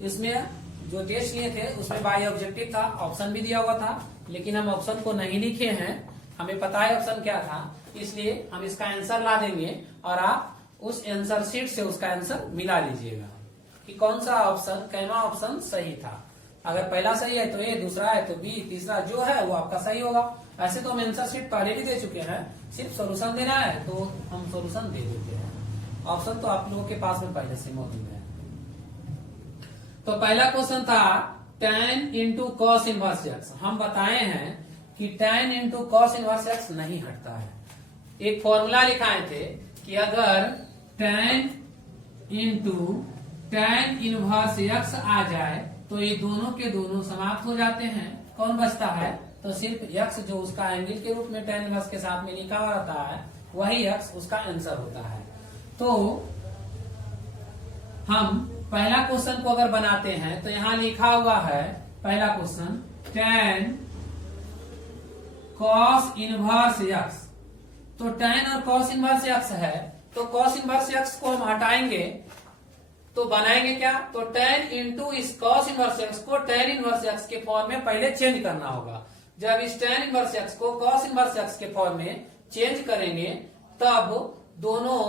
इसमें जो टेस्ट लिए थे उसमें बाई ऑब्जेक्टिव था, ऑप्शन भी दिया हुआ था, लेकिन हम ऑप्शन को नहीं लिखे हैं, हमें पता है ऑप्शन क्या था, इसलिए हम इसका आंसर ला देंगे और आप उस आंसर शीट से उसका आंसर मिला लीजिएगा कि कौन सा ऑप्शन, कैमा ऑप्शन सही था। अगर पहला सही है तो ए, दूसरा है तो बी, तीसरा जो है वो आपका सही होगा। ऐसे तो हम आंसर शीट पहले भी दे चुके हैं, सिर्फ सोल्यूशन देना है तो हम सोल्यूशन दे देते हैं। ऑप्शन तो आप लोगों के पास में पहले से मौजूद है। तो पहला क्वेश्चन था tan into cos inverse x. हम बताए हैं कि tan into cos inverse x नहीं हटता है। एक फॉर्मूला लिखाए थे कि अगर tan into tan inverse X आ जाए तो ये दोनों के दोनों समाप्त हो जाते हैं। कौन बचता है? तो सिर्फ x जो उसका एंगल के रूप में tan इनवर्स के साथ में लिखा हुआ रहता है, वही x उसका आंसर होता है। तो हम पहला क्वेश्चन को अगर बनाते हैं तो यहाँ लिखा हुआ है पहला question tan cos inverse x। तो tan और cos इनवर्स x है, तो cos इनवर्स x को हम हटाएंगे तो बनाएंगे क्या? तो tan इंटू इस cos इनवर्स x को tan इनवर्स x के फॉर्म में पहले चेंज करना होगा। जब इस tan इनवर्स x को cos इनवर्स x के फॉर्म में चेंज करेंगे तब दोनों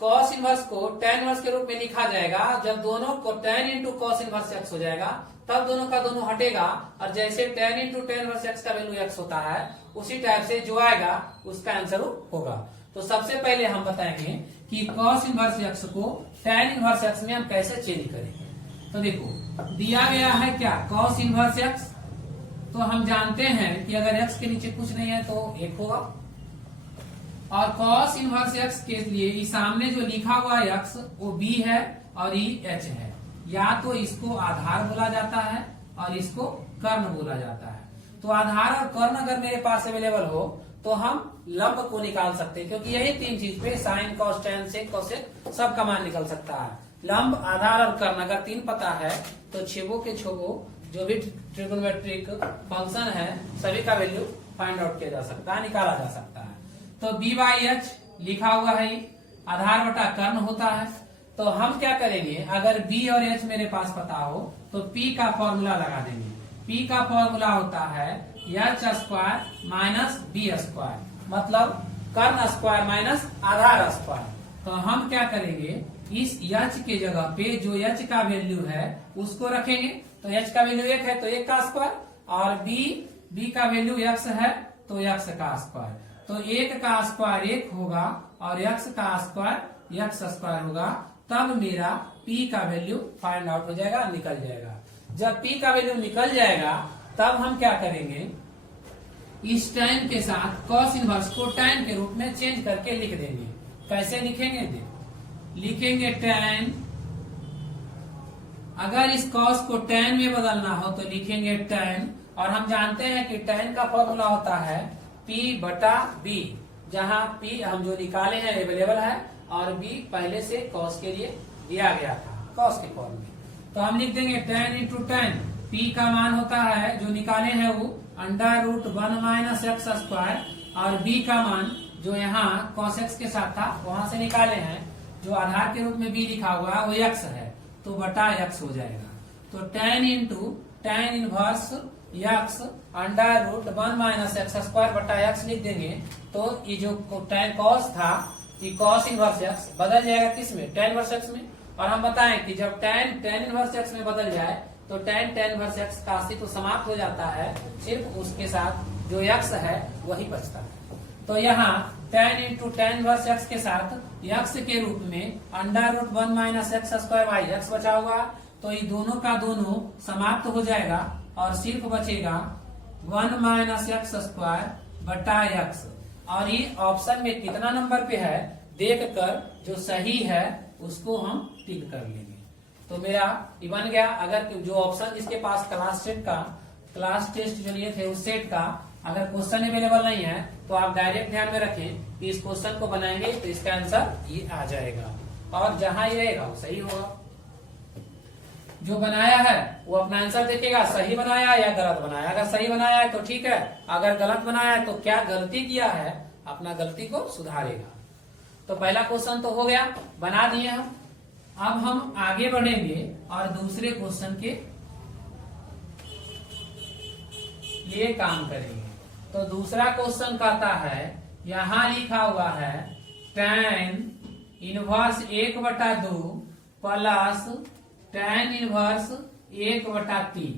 cos इनवर्स को tan इनवर्स के रूप में लिखा जाएगा। जब दोनों को tan into cos inverse x हो जाएगा तब दोनों का दोनों हटेगा, और जैसे tan into tan inverse x का वैल्यू x होता है उसी टाइप से जो आएगा उसका आंसर होगा। तो सबसे पहले हम बताएंगे कि cos इनवर्स x को tan इनवर्स x में हम कैसे चेंज करेंगे। तो देखो दिया गया है क्या, cos इनवर्स x। तो हम जानते हैं कि अगर x के नीचे कुछ नहीं है तो 1 होगा, और cos इनवर्स x के लिए इस सामने जो लिखा हुआ x वो b है और ये h है। या तो इसको आधार बोला जाता है और इसको कर्ण बोला जाता है। तो आधार और कर्ण अगर मेरे पास अवेलेबल हो तो हम लंब को निकाल सकते हैं, क्योंकि यही तीन चीज पे साइन, कॉस, टेन, सेक, कोसेक सब का मान निकल सकता है। लंब, आधार और कर्ण अगर तीन पता है तो छेबो के छोबो जो भी ट्रिगोनोमेट्रिक फंक्शन है सभी का वैल्यू फाइंड आउट किया जा सकता है, निकाला जा सकता है। तो b बाई एच लिखा हुआ है, आधार बटा कर्ण होता है। तो हम क्या करेंगे, अगर b और h मेरे पास पता हो तो p का फॉर्मूला लगा देंगे। p का फॉर्मूला होता है h square minus b square, मतलब कर्ण स्क्वायर माइनस आधार स्क्वायर। तो हम क्या करेंगे, इस h के जगह पे जो h का वैल्यू है उसको रखेंगे। तो h का वैल्यू 1 है तो 1 का स्क्वायर, और b का वैल्यू x है तो x का स्क्वायर। तो 1 का स्क्वायर 1 होगा और x का स्क्वायर x स्क्वायर होगा, तब मेरा p का वैल्यू फाइंड आउट हो जाएगा, निकल जाएगा। जब p का वैल्यू निकल जाएगा तब हम क्या करेंगे, इस tan के साथ cos इनवर्स को tan के रूप में चेंज करके लिख देंगे। कैसे लिखेंगे, लिखेंगे tan, अगर इस cos को tan में बदलना हो तो लिखेंगे tan, और हम जानते हैं कि tan का फॉर्मूला होता है p बटा b, जहां p हम जो निकाले हैं अवेलेबल है और b पहले से cos के लिए दिया गया था cos के फॉर्म में। तो हम लिख देंगे tan इंटू tan, p का मान होता है जो निकाले हैं वो √1 माइनस एक्स स्क्वायर, और b का मान जो यहाँ cos x के साथ था वहां से निकाले हैं, जो आधार के रूप में b लिखा हुआ है वो x है तो बटा x हो जाएगा। तो tan into tan inverse x √1 minus x square बटा x लिख देंगे। तो ये जो tan cos था कि cos इनवर्स x बदल जाएगा किस में, tan इनवर्स x में। और हम बताएं कि जब tan इनवर्स x में बदल जाए तो tan इनवर्स x का अस्तित्व समाप्त हो जाता है, सिर्फ उसके साथ जो x है वही बचता है। तो यहाँ tan into tan inverse x के साथ x के रूप में √1 minus x square by x बचा हुआ, तो ये दोनों का दोनों समाप्त हो जाएगा और सिर्फ बचेगा 1 माइनस एक्स स्क्वायर बटा x। और ये ऑप्शन में कितना नंबर पे है देखकर जो सही है उसको हम टिक कर लेंगे। तो मेरा ये बन गया। अगर जो ऑप्शन जिसके पास क्लास टेस्ट जो लिए थे उस सेट का अगर क्वेश्चन अवेलेबल नहीं है तो आप डायरेक्ट ध्यान में रखें कि इस क्वेश्चन को बनाएंगे तो इसका आंसर ये आ जाएगा, और जहां ये रहेगा वो सही होगा। जो बनाया है वो अपना आंसर देखेगा, सही बनाया या गलत बनाया। अगर सही बनाया है तो ठीक है, अगर गलत बनाया है तो क्या गलती किया है अपना गलती को सुधारेगा। तो पहला क्वेश्चन तो हो गया, बना दिए हम। अब हम आगे बढ़ेंगे और दूसरे क्वेश्चन के लिए काम करेंगे। तो दूसरा क्वेश्चन कहता है, यहां लिखा हुआ है tan inverse 1/2 plus tan inverse 1/3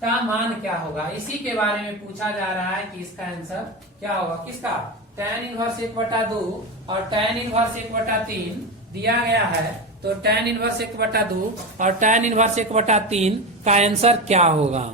का मान क्या होगा, इसी के बारे में पूछा जा रहा है कि इसका आंसर क्या होगा। किसका? tan इनवर्स 1/2 और tan इनवर्स 1/3 दिया गया है। तो tan इनवर्स 1/2 और tan इनवर्स 1/3 का आंसर क्या होगा।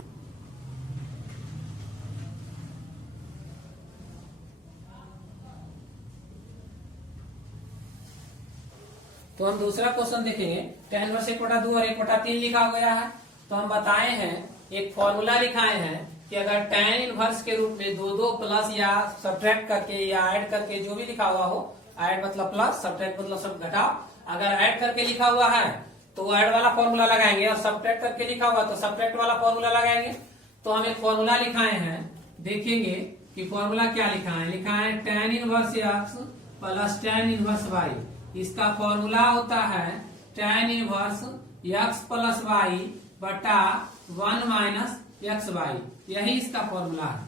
तो हम दूसरा क्वेश्चन देखेंगे। tan इनवर्स 1/2 और 1/3 लिखा गया है। तो हम बताए हैं, एक फॉर्मूला लिखाए हैं कि अगर tan इनवर्स के रूप में दो प्लस या सब्ट्रैक्ट करके या ऐड करके जो भी लिखा हुआ हो, ऐड मतलब प्लस, सब्ट्रैक्ट मतलब सब घटाओ, अगर ऐड करके लिखा हुआ है तो ऐड वाला फॉर्मूला लगाएंगे और सब्ट्रैक्ट करके लिखा हुआ तो सब्ट्रैक्ट वाला फॉर्मूला लगाएंगे। तो हम एक फॉर्मूला लिखाए हैं, देखेंगे कि फॉर्मूला क्या लिखा है। लिखा है tan inverse x plus tan inverse y। इसका फॉर्मूला होता है tan inverse x plus y बटा 1 माइनस एक्स वाई। यही इसका फॉर्मूला है।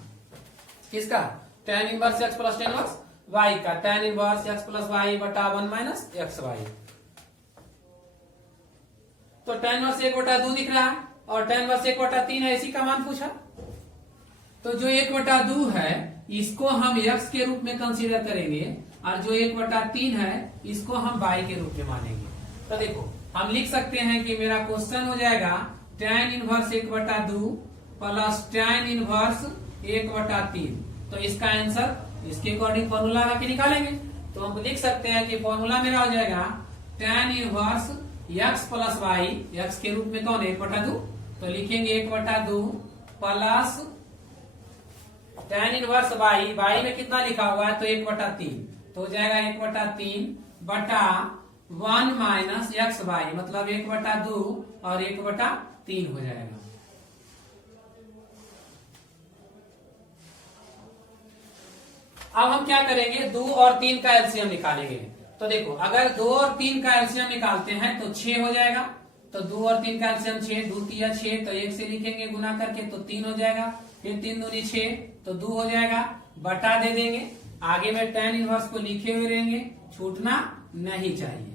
किसका? tan inverse x plus tan inverse y का। tan inverse x plus y बटा 1 माइनस एक्स वाई। तो tan इनवर्स 1/2 दिख रहा है और tan इनवर्स 1/3 है, इसी का मान पूछा। तो जो 1/2 है इसको हम x के रूप में कंसीडर करेंगे और जो 1/3 है इसको हम y के रूप में मानेंगे। तो देखो हम लिख सकते हैं कि मेरा क्वेश्चन हो जाएगा tan inverse 1/2 plus tan inverse 1/3। तो इसका आंसर इसके अकॉर्डिंग फॉर्मूला लगा के निकालेंगे। तो हम लिख सकते हैं कि फॉर्मूला मेरा हो जाएगा tan inverse x plus y। x के रूप में कौन है? 1/2। तो लिखेंगे 1/2 प्लस tan इनवर्स y में कितना लिखा हुआ है तो 1/3। तो हो जाएगा 1/3 बटा 1 माइनस एक्स वाई, मतलब 1/2 और 1/3 हो जाएगा। अब हम क्या करेंगे, 2 और 3 का एलसीएम निकालेंगे। तो देखो अगर 2 और 3 का एलसीएम निकालते हैं तो 6 हो जाएगा। तो 2 और 3 का एलसीएम 6, 2 3 6, तो 1 से लिखेंगे गुना करके तो 3 हो जाएगा। फिर 3 दूनी 6 तो 2 हो जाएगा, बटा दे देंगे। आगे में tan इनवर्स को लिखे हुए रहेंगे, छूटना नहीं चाहिए।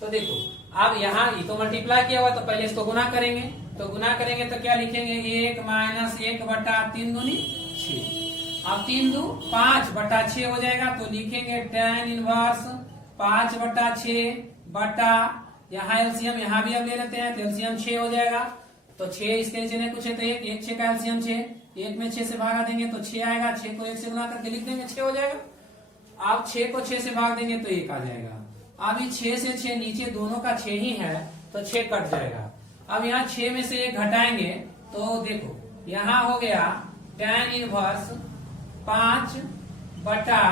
तो देखो अब यहाँ तो मल्टीप्लाई किया हुआ तो पहले इसको गुना करेंगे। तो गुना करेंगे तो क्या लिखेंगे 1 माइनस 1 बटा 3 दूनी 6। अब 3 2 5 बटा 6 हो जाएगा। तो लिखेंगे tan इनवर्स 5 बटा 6 बटा, यहाँ एलसीएम यहाँ भी अब ले लेते हैं तो एलसीएम 6 हो जाएगा। तो 6 इसके नीचे नहीं कुछ है तो 1 6 का एलसीएम 6, 1 में 6 से भागा देंगे तो 6 आएगा। 6 को 1 से गुना करके लिख देंगे 6 हो जाएगा। अब 6 को 6 से भाग देंगे तो 1 आ जाएगा। अभी 6 से 6 नीचे दोनों का 6 ही है तो 6 कट जाएगा। अब यहाँ 6 में से 1 घटाएंगे तो देखो यहाँ हो गया tan इनवर्स 5 बटा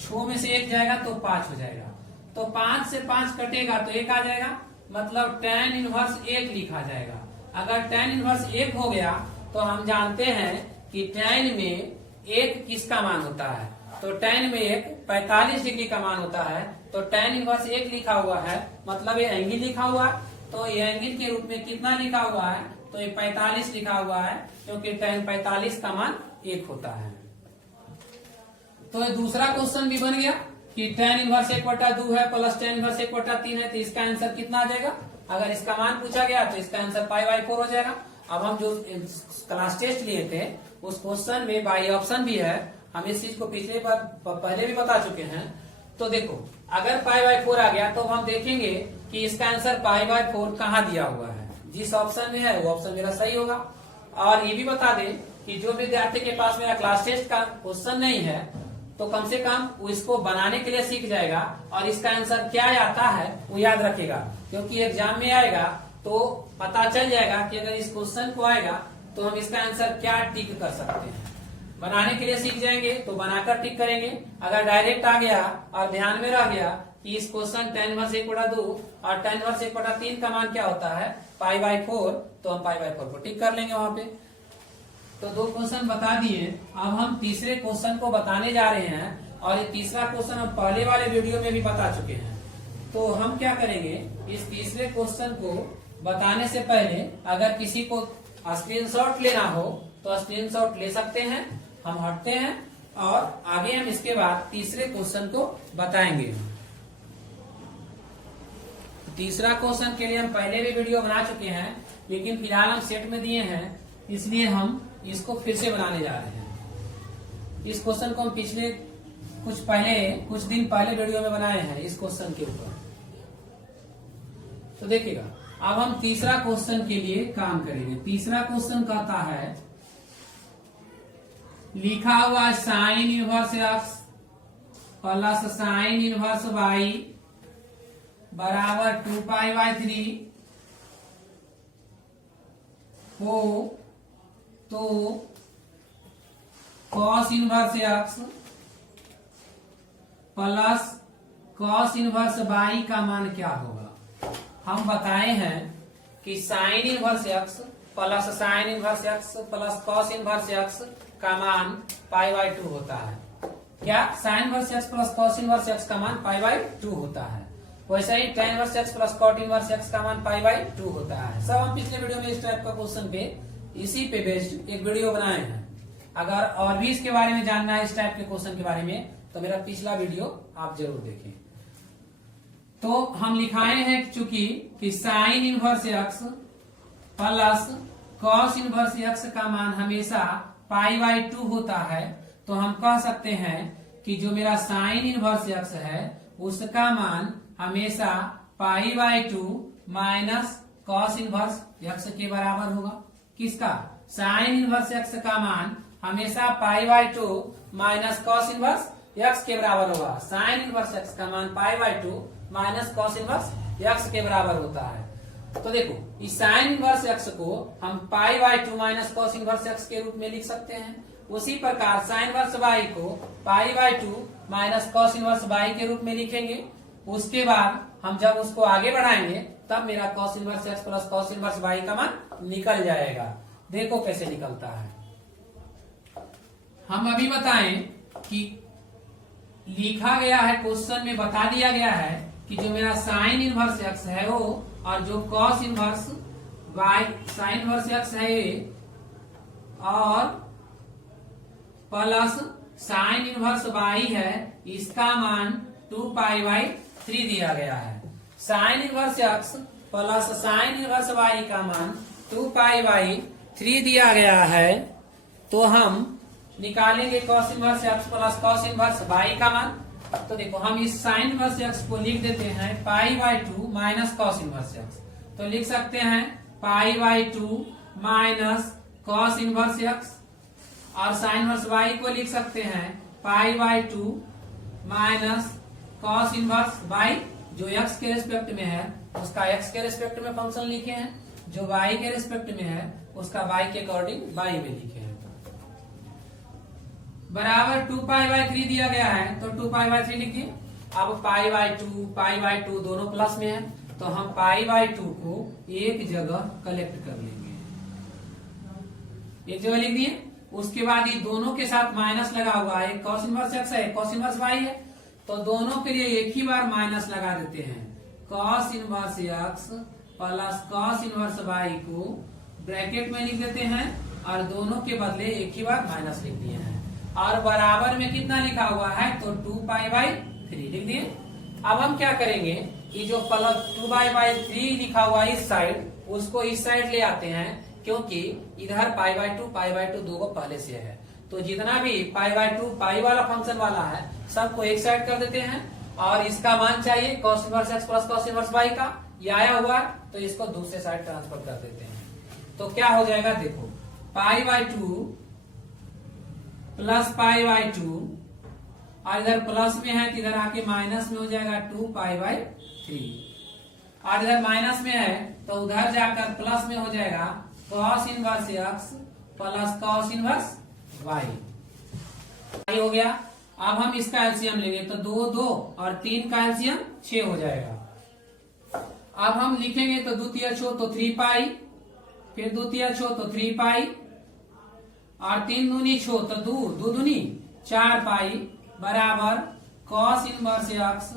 6 में से 1 जाएगा तो 5 हो जाएगा। तो 5 से 5 कटेगा तो 1 आ जाएगा, मतलब tan इनवर्स 1 लिखा जाएगा। अगर tan इनवर्स 1 हो गया तो हम जानते हैं कि tan में 1 किसका मान होता है। तो tan में 1 45 डिग्री का मान होता है। तो tan इनवर्स 1 लिखा हुआ है, मतलब ये एंगल लिखा हुआ है। तो ये एंगल के रूप में कितना लिखा हुआ है तो ये 45 लिखा हुआ है, क्योंकि tan 45 का मान 1 होता है। तो ये दूसरा क्वेश्चन भी बन गया कि tan इनवर्स 1/2 है प्लस tan इनवर्स 1/3 है। तो इसका आंसर कितना आ जाएगा। अगर इसका मान पूछा गया तो इसका आंसर π/4 हो जाएगा। अब हम जो क्लास टेस्ट लिए थे उस क्वेश्चन में बाई ऑप्शन भी है, हम इस चीज को पिछले बार पहले भी बता चुके हैं। तो देखो अगर π/4 आ गया तो हम देखेंगे कि इसका आंसर π/4 कहाँ दिया हुआ है। जिस ऑप्शन में है वो ऑप्शन मेरा सही होगा। और ये भी बता दें कि जो विद्यार्थी के पास मेरा क्लास टेस्ट का क्वेश्चन नहीं है तो कम से कम वो इसको बनाने के लिए सीख जाएगा और इसका आंसर क्या आता है वो याद रखेगा, क्योंकि एग्जाम में आएगा तो पता चल जाएगा कि अगर इस क्वेश्चन को आएगा तो हम इसका आंसर क्या टिक कर सकते हैं। बनाने के लिए सीख जाएंगे तो बनाकर टिक करेंगे। अगर डायरेक्ट आ गया और ध्यान में रह गया कि इस क्वेश्चन tan इनवर्स 1/2 और tan इनवर्स 1/3 का मान क्या होता है π/4, तो हम π/4 को टिक कर लेंगे वहां पे। तो 2 क्वेश्चन बता दिए। अब हम तीसरे क्वेश्चन को बताने जा रहे हैं और ये तीसरा क्वेश्चन हम पहले वाले वीडियो में भी बता चुके हैं। तो हम क्या करेंगे, इस तीसरे क्वेश्चन को बताने से पहले अगर किसी को स्क्रीनशॉट लेना हो तो स्क्रीनशॉट ले सकते हैं। हम हटते हैं और आगे हम इसके बाद तीसरे क्वेश्चन को बताएंगे। तीसरा क्वेश्चन के लिए हम पहले भी वीडियो बना चुके हैं, लेकिन फिलहाल हम सेट में दिए हैं, इसलिए हम इसको फिर से बनाने जा रहे हैं। इस क्वेश्चन को हम पिछले कुछ दिन पहले वीडियो में बनाए हैं इस क्वेश्चन के ऊपर। तो देखिएगा, अब हम तीसरा क्वेश्चन के लिए काम करेंगे। तीसरा क्वेश्चन कहता है, लिखा हुआ sine inverse x plus sine inverse y बराबर 2π/3 हो तो cos inverse x plus cos inverse y का मान क्या होगा। हम बताए हैं कि sine inverse x plus sine inverse x plus cos inverse x का मान π/2 होता है। क्या sine inverse x plus cos inverse x का मान π/2 होता है। वैसे ही tan inverse x plus cot inverse x का मान π/2 होता है। सब हम पिछले वीडियो में इस टाइप का क्वेश्चन पे इसी पे बेस्ड एक वीडियो बनाए हैं। अगर और भी इसके बारे में जानना है, इस टाइप के क्वेश्चन के बारे में, तो मेरा पिछला वीडियो आप जरूर देखें। तो हम लिखाए हैं चूंकि कि sine inverse x plus cos inverse x का मान हमेशा π/2 होता है, तो हम कह सकते हैं कि जो मेरा साइन इनवर्स एक्स है उसका मान हमेशा π/2 माइनस कॉस इनवर्स एक्स के बराबर होगा। किसका? साइन इनवर्स एक्स का मान हमेशा π/2 माइनस कॉस इनवर्स एक्स के बराबर होगा। साइन इनवर्स एक्स का मान π/2 माइनस कॉस इनवर्स एक्स के बराबर होता है। तो देखो, इस साइन इनवर्स एक्स को हम π/2 माइनस कॉस इनवर्स एक्स के रूप में लिख सकते हैं। उसी प्रकार साइन इनवर्स वाई को π/2 माइनस कॉस इनवर्स वाई के रूप में लिखेंगे। उसके बाद हम जब उसको आगे बढ़ाएंगे तब मेरा cos inverse x plus cos inverse y का मान निकल जाएगा। देखो कैसे निकलता है। हम अभी बताएं कि लिखा गया है, क्वेश्चन में बता दिया गया है कि जो मेरा साइन इनवर्स एक्स है वो और जो cos inverse y sine inverse x है ये और प्लस साइन इनवर्स वाई है, इसका मान 2π/3 दिया गया है। Sine inverse x plus sine inverse y का मान 2π/3 दिया गया है। तो हम निकालेंगे cos inverse x plus cos inverse y का मान। तो देखो, हम इस साइन इनवर्स एक्स को लिख देते हैं π/2 माइनस कॉस इनवर्स एक्स। तो लिख सकते हैं π/2 माइनस कॉस इनवर्स एक्स, और साइन इनवर्स वाई को लिख सकते हैं π/2 माइनस कॉस इनवर्स वाई। जो एक्स के रेस्पेक्ट में है उसका एक्स के रेस्पेक्ट में फंक्शन लिखे हैं, जो वाई के रेस्पेक्ट में है उसका वाई के अकॉर्डिंग वाई में लिखे हैं। बराबर 2π/3 दिया गया है, तो 2π/3 लिखिए। अब π/2 दोनों प्लस में है, तो हम π/2 को एक जगह कलेक्ट कर लेंगे, एक जगह लिख दिए। उसके बाद ये दोनों के साथ माइनस लगा हुआ है, एक कॉस इनवर्स एक्स है, कॉस इनवर्स वाई है, तो दोनों के लिए एक ही बार माइनस लगा देते हैं। Cos inverse x plus cos inverse y को ब्रैकेट में लिख देते हैं और दोनों के बदले एक ही बार माइनस लिख दिए हैं। और बराबर में कितना लिखा हुआ है, तो 2π/3 लिख दिए। अब हम क्या करेंगे कि जो प्लस 2π/3 लिखा हुआ है इस साइड, उसको इस साइड ले आते हैं, क्योंकि इधर π/2 दो को पहले से है। तो जितना भी π/2 पाई वाला फंक्शन वाला है सबको एक साइड कर देते हैं, और इसका मान चाहिए cos inverse x plus cos inverse y का, ये आया हुआ है, तो इसको दूसरे साइड ट्रांसफर कर देते हैं। तो क्या हो जाएगा, देखो π/2 प्लस π/2, और इधर प्लस में है तो इधर आके माइनस में हो जाएगा 2π/3, और इधर माइनस में है तो उधर जाकर प्लस में हो जाएगा cos inverse x plus cos inverse y हो गया। अब हम इसका एलसीएम लेंगे, तो 2 और 3 का एलसीएम 6 हो जाएगा। अब हम लिखेंगे तो द्वितीय छो तो 3π, फिर द्वितीय छो तो 3π, और 3 दूनी छो तो 2 दूनी 4π बराबर cos inverse x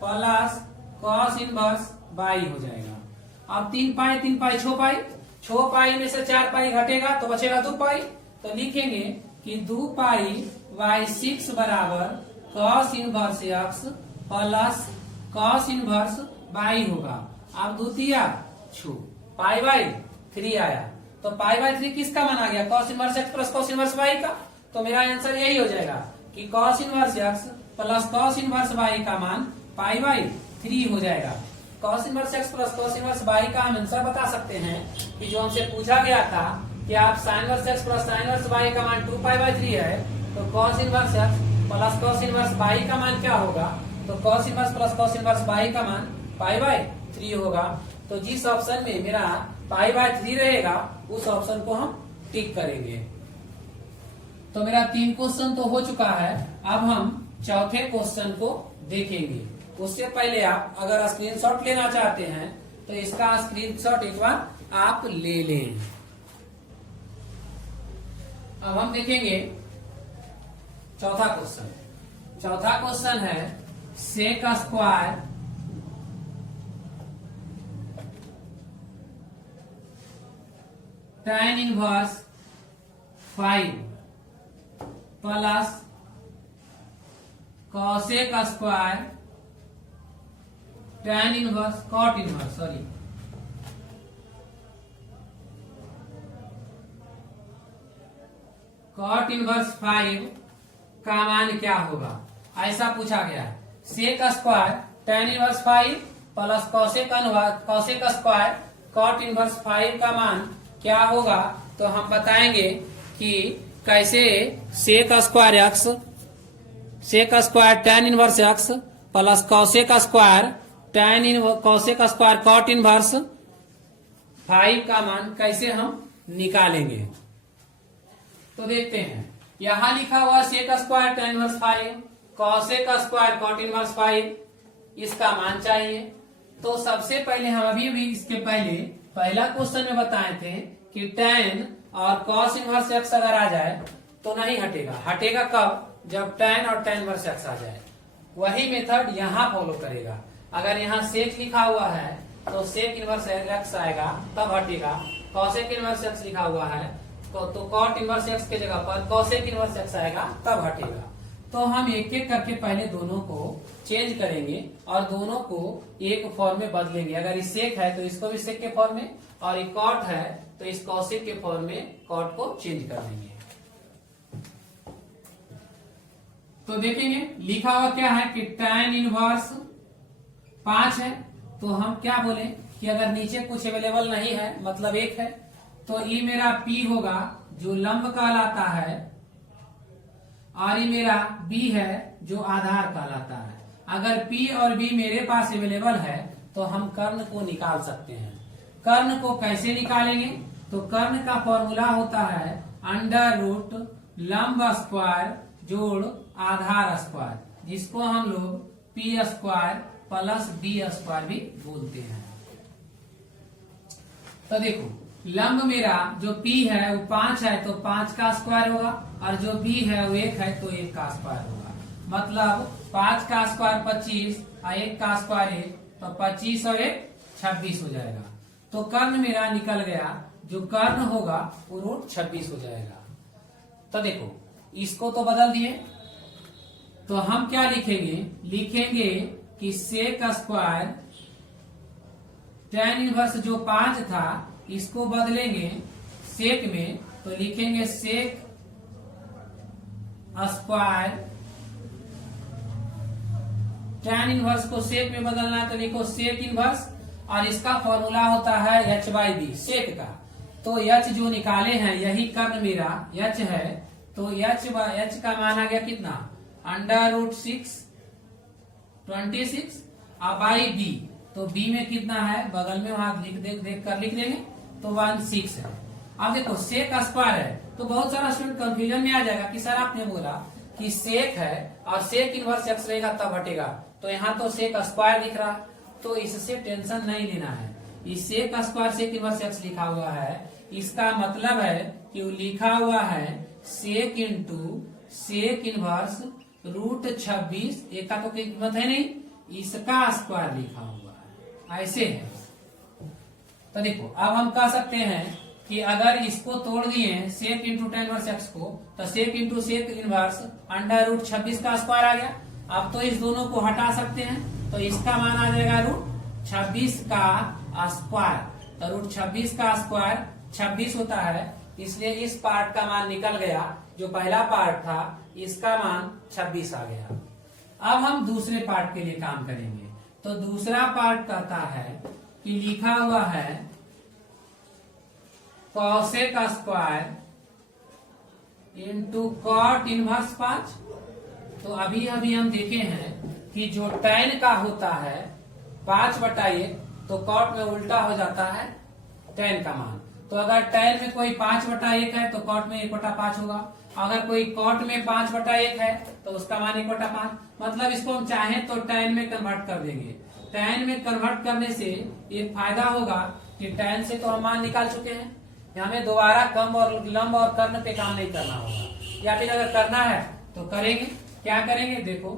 plus cos inverse by हो जाएगा। अब 3 पाई 3 पाई 6 पाई, 6 पाई में से 4 पाई घटेगा तो बचेगा 2 पाई। तो लिखेंगे कि 2 पाई बाई 6 बराबर cos inverse x plus cos inverse by होगा। अब द्वितीय छू पाई बाई 3 आया, तो पाई बाई 3 किसका मान आ गया? Cos inverse x plus cos inverse by का। तो मेरा आंसर यही हो जाएगा कि cos inverse x plus cos inverse by का मान पाई बाई 3 हो जाएगा। Cos inverse x plus cos inverse by का हम आंसर बता सकते हैं कि जो हमसे पूछा गया था कि आप sign inverse x plus sine inverse by का मान 2 पाई बाई 3 है, तो cos inverse x plus cos inverse by का मान क्या होगा? तो cos inverse plus cos inverse by का मान पाई बाई 3 होगा। तो जिस ऑप्शन में मेरा पाई बाई 3 रहेगा उस ऑप्शन को हम टिक करेंगे। तो मेरा 3 क्वेश्चन तो हो चुका है। अब हम चौथे क्वेश्चन को देखेंगे। उससे पहले आप अगर स्क्रीनशॉट लेना चाहते हैं तो इसका स्क्रीनशॉट एक बार आप ले लें। अब हम देखेंगे चौथा क्वेश्चन। चौथा क्वेश्चन है sec square tan inverse 5 plus cosec square tan inverse cot inverse cot inverse 5 का मान क्या होगा, ऐसा पूछा गया है। Sec square tan inverse 5 plus cosec square cot inverse 5 का मान क्या होगा, तो हम बताएंगे कि कैसे sec square tan inverse x plus cosec square cosec square cot inverse 5 का मान कैसे हम निकालेंगे। तो देखते हैं, यहां लिखा हुआ sec square tan inverse 5 cosec square cot inverse 5, इसका मान चाहिए। तो सबसे पहले हम अभी इसके पहले पहला क्वेश्चन में बताए थे कि tan और कॉस इनवर्स एक्स अगर आ जाए तो नहीं हटेगा। हटेगा कब? जब tan और tan इनवर्स एक्स आ जाए। वही मेथड यहाँ फॉलो करेगा। अगर यहाँ सेक लिखा हुआ है तो सेक इनवर्स एक्स आएगा तब हटेगा। कॉसेक इनवर्स एक्स लिखा हुआ है तो कॉट इनवर्स एक्स के जगह पर कॉसेक इनवर्स एक्स आएगा तब हटेगा। तो हम एक एक करके पहले दोनों को चेंज करेंगे और दोनों को एक फॉर्म में बदलेंगे। अगर ये सेक है तो इसको भी सेक के फॉर्म में, और ये कॉट है तो इस कॉसेक के फॉर्म में कॉट को चेंज कर देंगे। तो देखेंगे लिखा हुआ क्या है कि tan इनवर्स 5 है, तो हम क्या बोले कि अगर नीचे कुछ अवेलेबल नहीं है मतलब 1 है तो ये मेरा P होगा जो लंब कहलाता है, और ये मेरा B है जो आधार कहलाता है। अगर P और B मेरे पास अवेलेबल है तो हम कर्ण को निकाल सकते हैं। कर्ण को कैसे निकालेंगे? तो कर्ण का फॉर्मूला होता है अंडर रूट लंब स्क्वायर जोड़ आधार स्क्वायर, जिसको हम लोग P square plus B square भी बोलते हैं। तो देखो लंब मेरा जो P है वो 5 है तो 5 का स्क्वायर होगा, और जो B है वो 1 है तो 1 का स्क्वायर होगा। मतलब 5 का स्क्वायर 25 और 1 का स्क्वायर 1, तो 25 और 1 26 हो जाएगा। तो कर्ण मेरा निकल गया, जो कर्ण होगा वो रूट 26 हो जाएगा। तो देखो इसको तो बदल दिए, तो हम क्या लिखेंगे? लिखेंगे कि सेक स्क्वायर tan इनवर्स जो 5 था इसको बदलेंगे सेक में, तो लिखेंगे सेक स्क्वायर tan इनवर्स को सेक में बदलना है तो लिखो सेक इनवर्स, और इसका फॉर्मूला होता है h/b सेक का। तो h जो निकाले हैं यही कर्ण मेरा h है, तो h का मान आ गया कितना? अंडर रूट 6 26 और बाई b, तो b में कितना है बगल में वहां देख कर लिख देंगे, तो 16 है। अब देखो सेक स्क्वायर है तो बहुत सारा स्टूडेंट कंफ्यूजन में आ जाएगा कि सर आपने बोला कि सेक है और सेक इनवर्स एक्स रहेगा तब हटेगा, तो यहाँ तो सेक स्क्वायर दिख रहा, तो इससे टेंशन नहीं लेना है। इस sec square sec inverse x लिखा हुआ है, इसका मतलब है कि वो लिखा हुआ है सेक इंटू सेक इनवर्स रूट 26, एक का तो कीमत है नहीं, इसका स्क्वायर लिखा हुआ है, ऐसे है। तो देखो अब हम कह सकते हैं कि अगर इसको तोड़ दिए sec into tan inverse X को, तो sec into sec inverse under root 26 का स्क्वायर आ गया। अब तो इस दोनों को हटा सकते हैं, तो इसका मान आ जाएगा रूट 26 का स्क्वायर। तो रूट 26 का स्क्वायर 26 होता है, इसलिए इस पार्ट का मान निकल गया। जो पहला पार्ट था इसका मान 26 आ गया। अब हम दूसरे पार्ट के लिए काम करेंगे। तो दूसरा पार्ट कहता है कि लिखा हुआ है cosec square into cot inverse 5। तो अभी अभी हम देखे हैं कि जो tan का होता है 5/1, तो कॉट में उल्टा हो जाता है tan का मान। तो अगर tan में कोई 5/1 है तो कॉट में 1/5 होगा। अगर कोई कॉट में 5/1 है तो उसका मान 1/5। मतलब इसको हम चाहें तो tan में कन्वर्ट कर देंगे। tan में कन्वर्ट करने से एक फायदा होगा कि tan से तो हम मान निकाल चुके हैं, हमें दोबारा कम और लंब और कर्ण पे काम नहीं करना होगा। या फिर अगर करना है तो करेंगे, क्या करेंगे? देखो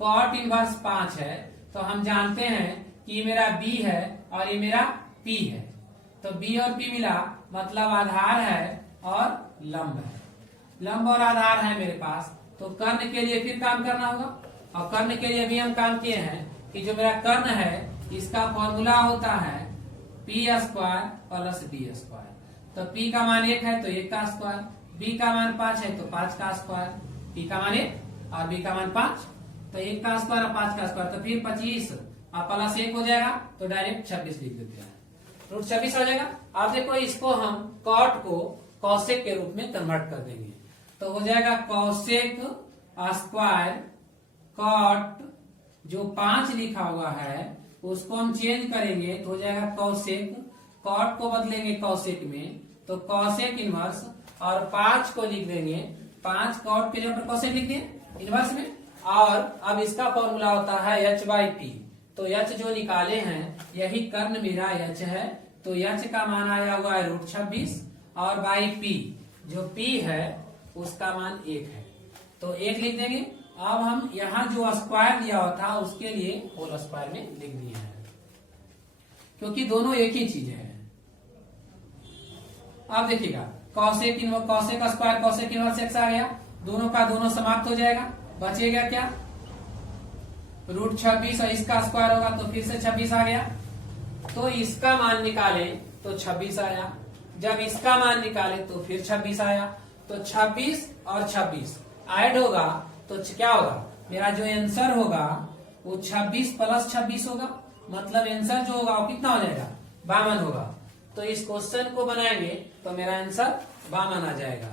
कॉट इनवर्स 5 है, तो हम जानते हैं कि ये मेरा b है और ये मेरा p है। तो b और p मिला मतलब आधार है और लंब है। लंब और आधार है मेरे पास, तो कर्ण के लिए फिर काम करना होगा। और कर्ण के लिए भी हम काम किए हैं कि जो मेरा कर्ण है इसका फॉर्मूला होता है p square plus b square. तो p का मान 1 है तो 1 का स्क्वायर, b का मान 5 है तो 5 का स्क्वायर, p का मान 1 और b का मान 5, तो 1 का स्क्वायर और 5 का स्क्वायर, तो फिर 25 और प्लस 1 हो जाएगा, तो डायरेक्ट 26 लिख देते हैं, रूट 26 हो जाएगा। अब देखो इसको हम कॉट को कॉसेक के रूप में कन्वर्ट कर देंगे, तो हो जाएगा कॉसेक स्क्वायर कॉट, जो 5 लिखा हुआ है उसको हम चेंज करेंगे तो हो जाएगा कॉसेक, कॉट को बदलेंगे कॉसेक में तो कॉसेक इनवर्स, और 5 को लिख देंगे 5 कॉट के जगह पर कॉसेक लिख दिए इनवर्स में। और अब इसका फॉर्मूला होता है h/p, तो h जो निकाले हैं यही कर्ण मेरा h है, तो h का मान आया हुआ है रूट 26 और बाई p, जो p है उसका मान 1 है, तो 1 लिख देंगे। अब हम यहाँ जो स्क्वायर दिया हुआ था उसके लिए होल स्क्वायर में लिख दिए हैं, क्योंकि दोनों एक ही चीज है। अब देखिएगा कॉसेक का स्क्वायर कॉसेक इनवर्स x आ गया, दोनों का दोनों समाप्त हो जाएगा, बचेगा क्या? रूट 26 और इसका स्क्वायर होगा तो फिर से 26 आ गया, तो इसका मान निकाले तो 26 आया, जब इसका मान निकाले तो फिर 26 आया, तो 26 और 26 ऐड होगा तो क्या होगा? मेरा जो आंसर होगा वो 26 प्लस 26 होगा, मतलब आंसर जो होगा वो कितना हो जाएगा? 52 होगा। तो इस क्वेश्चन को बनाएंगे तो मेरा आंसर 52 आ जाएगा।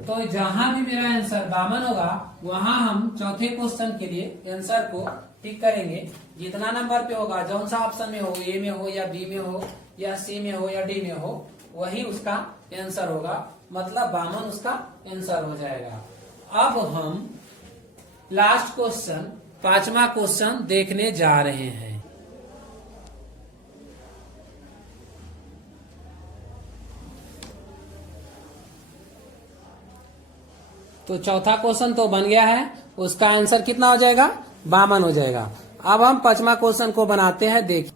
तो जहां भी मेरा आंसर 52 होगा वहां हम चौथे क्वेश्चन के लिए आंसर को टिक करेंगे। जितना नंबर पे होगा, जौन सा ऑप्शन में हो, ए में हो या बी में हो या सी में हो या डी में हो, वही उसका आंसर होगा, मतलब 52 उसका आंसर हो जाएगा। अब हम लास्ट क्वेश्चन 5वां क्वेश्चन देखने जा रहे हैं। तो चौथा क्वेश्चन तो बन गया है, उसका आंसर कितना हो जाएगा? 52 हो जाएगा। अब हम 5वां क्वेश्चन को बनाते हैं, देखिए।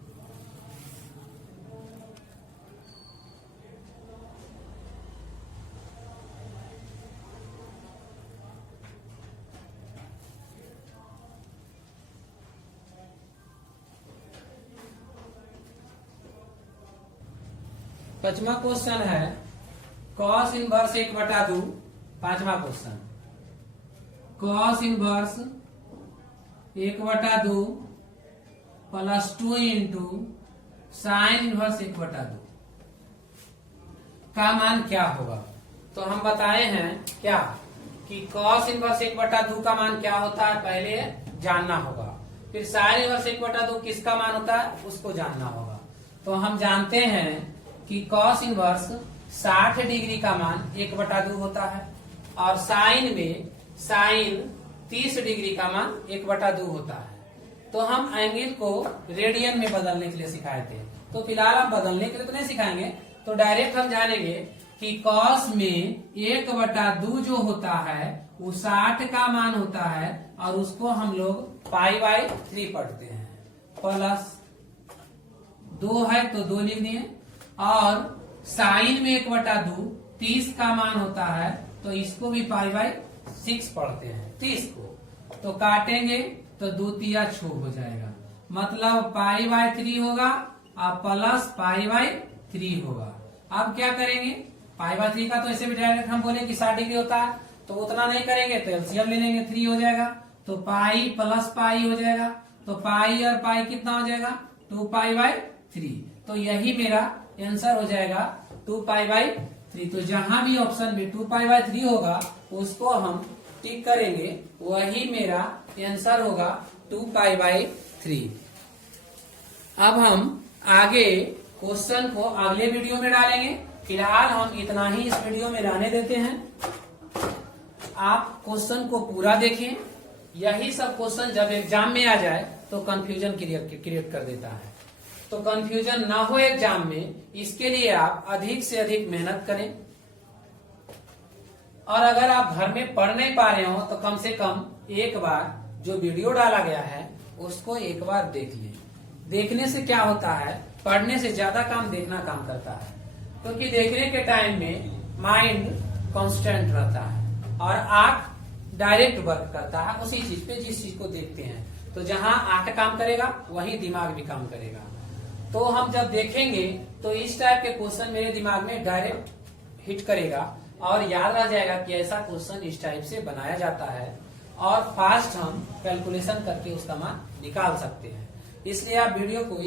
पांचवा क्वेश्चन है कॉस इनवर्स 1/2। 5वां question cos inverse 1/2 plus 2 into sine inverse 1/2 का मान क्या होगा? तो हम बताए हैं क्या कि कॉस इनवर्स 1/2 का मान क्या होता है पहले जानना होगा, फिर साइन इनवर्स 1/2 किसका मान होता है उसको जानना होगा। तो हम जानते हैं कि कॉस इनवर्स 60 डिग्री का मान 1/2 होता है, और साइन में साइन 30 डिग्री का मान 1/2 होता है। तो हम एंगल को रेडियन में बदलने के लिए सिखाए थे, तो फिलहाल हम बदलने के लिए तो नहीं सिखाएंगे, तो डायरेक्ट हम जानेंगे कि कॉस में 1/2 जो होता है वो 60 का मान होता है और उसको हम लोग π/3 पढ़ते हैं। प्लस 2 है तो 2 लिख दिए, और साइन में 1/2 30 का मान होता है तो इसको भी π/6 पढ़ते हैं 30 को। तो काटेंगे तो 2 तिया 6 हो जाएगा, मतलब π/3 होगा और प्लस π/3 होगा। अब क्या करेंगे, π/3 का तो ऐसे भी डायरेक्ट हम बोले कि 60 डिग्री होता है, तो उतना नहीं करेंगे तो एलसीएम ले लेंगे, 3 हो जाएगा, तो पाई प्लस पाई हो जाएगा, तो पाई और पाई कितना हो जाएगा 2π/3। तो यही मेरा आंसर हो जाएगा 2π/3। तो जहां भी ऑप्शन में 2π/3 होगा उसको हम टिक करेंगे, वही मेरा आंसर होगा 2π/3। अब हम आगे क्वेश्चन को अगले वीडियो में डालेंगे, फिलहाल हम इतना ही इस वीडियो में रहने देते हैं। आप क्वेश्चन को पूरा देखें, यही सब क्वेश्चन जब एग्जाम में आ जाए तो कंफ्यूजन क्रिएट कर देता है, तो कंफ्यूजन ना हो एग्जाम में, इसके लिए आप अधिक से अधिक मेहनत करें। और अगर आप घर में पढ़ नहीं पा रहे हो तो कम से कम एक बार जो वीडियो डाला गया है उसको एक बार देख लें। देखने से क्या होता है, पढ़ने से ज्यादा काम देखना काम करता है, क्योंकि देखने के टाइम में माइंड कांस्टेंट रहता है और आंख डायरेक्ट वर्क करता है उसी चीज पे जिस चीज को देखते हैं। तो जहां आंख काम करेगा वहीं दिमाग भी काम करेगा। तो हम जब देखेंगे तो इस टाइप के क्वेश्चन मेरे दिमाग में डायरेक्ट हिट करेगा और याद रह जाएगा कि ऐसा क्वेश्चन इस टाइप से बनाया जाता है, और फास्ट हम कैलकुलेशन करके उसका मान निकाल सकते हैं। इसलिए आप वीडियो को